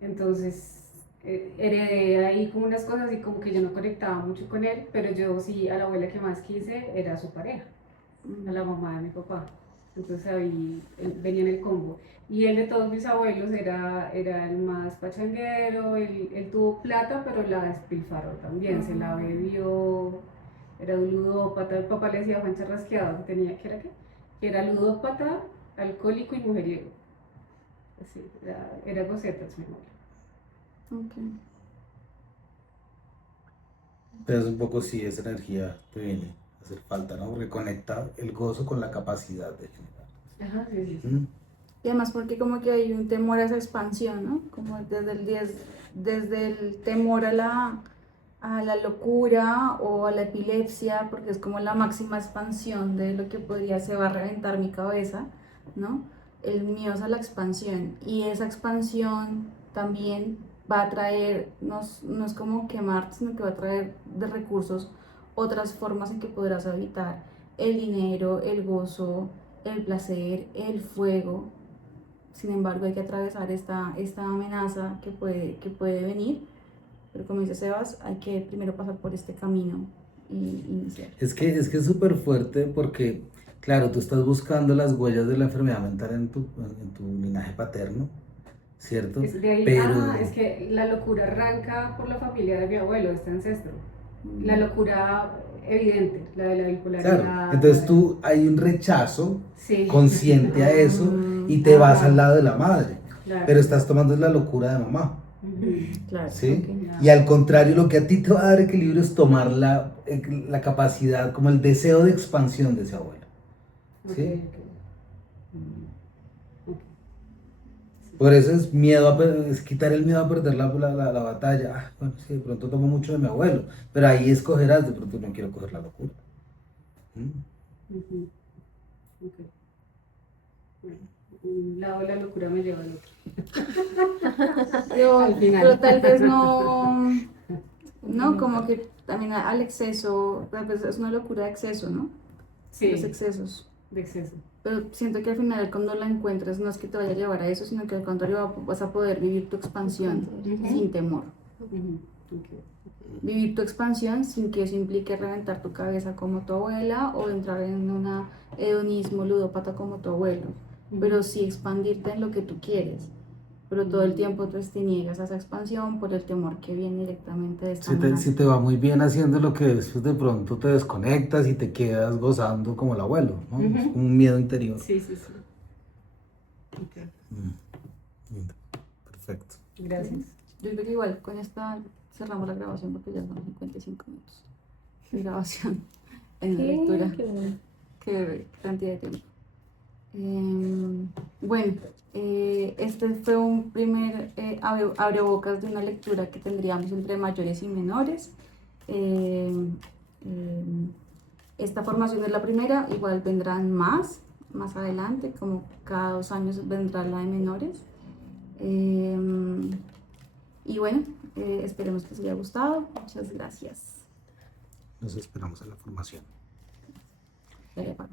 Entonces heredé ahí como unas cosas y como que yo no conectaba mucho con él, pero yo sí a la abuela que más quise era su pareja, a la mamá de mi papá. Entonces ahí venía en el combo. Y él de todos mis abuelos era el más pachanguero, él tuvo plata, pero la despilfarró también, se la bebió, era un ludópata, el papá le decía Juan Charrasqueado, que era qué, que era ludópata, alcohólico y mujeriego. Así, era gocetas mi abuelo. Ok. Entonces un poco sí, esa energía te viene a hacer falta, ¿no? Porque conecta el gozo con la capacidad de generar. Ajá, sí, sí, sí. ¿Mm? Y además porque como que hay un temor a esa expansión, ¿no? Como desde el temor a la locura o a la epilepsia, porque es como la máxima expansión de lo que podría se va a reventar mi cabeza, ¿no? El miedo es a la expansión y esa expansión también va a traer, no es como quemarte, sino que va a traer de recursos otras formas en que podrás habitar el dinero, el gozo, el placer, el fuego. Sin embargo, hay que atravesar esta amenaza que puede venir, pero como dice Sebas, hay que primero pasar por este camino y iniciar. Es que es súper fuerte porque, claro, tú estás buscando las huellas de la enfermedad mental en tu linaje paterno, ¿cierto? Es de ahí, Pero es que la locura arranca por la familia de mi abuelo, este ancestro. La locura evidente, la de la bipolaridad. claro, entonces tú hay un rechazo Sí. consciente a eso y te Ajá. vas al lado de la madre, Claro. pero estás tomando la locura de mamá, Ujú. Claro, ¿sí? ok. Y al contrario, lo que a ti te va a dar equilibrio es tomar la capacidad, como el deseo de expansión de ese abuelo, Ok, ¿sí? ok. Ok. Por eso es miedo es quitar el miedo a perder la batalla. Ah, bueno, sí, de pronto tomo mucho de mi abuelo, pero ahí escogerás, de pronto no quiero coger la locura. ¿Mm? Ujú. Ok. Bueno, un lado de la locura me lleva al otro. Al final. Pero tal vez no, como que también al exceso, tal vez es una locura de exceso, ¿no? Sí, Los excesos. de exceso. Pero siento que al final cuando la encuentres no es que te vaya a llevar a eso, sino que al contrario vas a poder vivir tu expansión sin temor. Ujú. Ok. Vivir tu expansión sin que eso implique reventar tu cabeza como tu abuela o entrar en un hedonismo ludópata como tu abuelo. Pero sí expandirte en lo que tú quieres. Pero todo el tiempo te niegas a esa expansión por el temor que viene directamente de esta Si amenaza. te va muy bien haciendo lo que después de pronto te desconectas y te quedas gozando como el abuelo, ¿no? Es como un miedo interior. Sí, sí, sí. Ok. Lindo. Perfecto. Gracias. Yo creo que igual con esta cerramos la grabación porque ya son 55 minutos de grabación en la lectura. Qué cantidad de tiempo. Bueno, este fue un primer abrebocas de una lectura que tendríamos entre mayores y menores. Esta formación es la primera, igual vendrán más adelante, como cada 2 años vendrá la de menores. Y bueno, esperemos que os haya gustado. Muchas gracias. Nos esperamos en la formación. Ya le apago.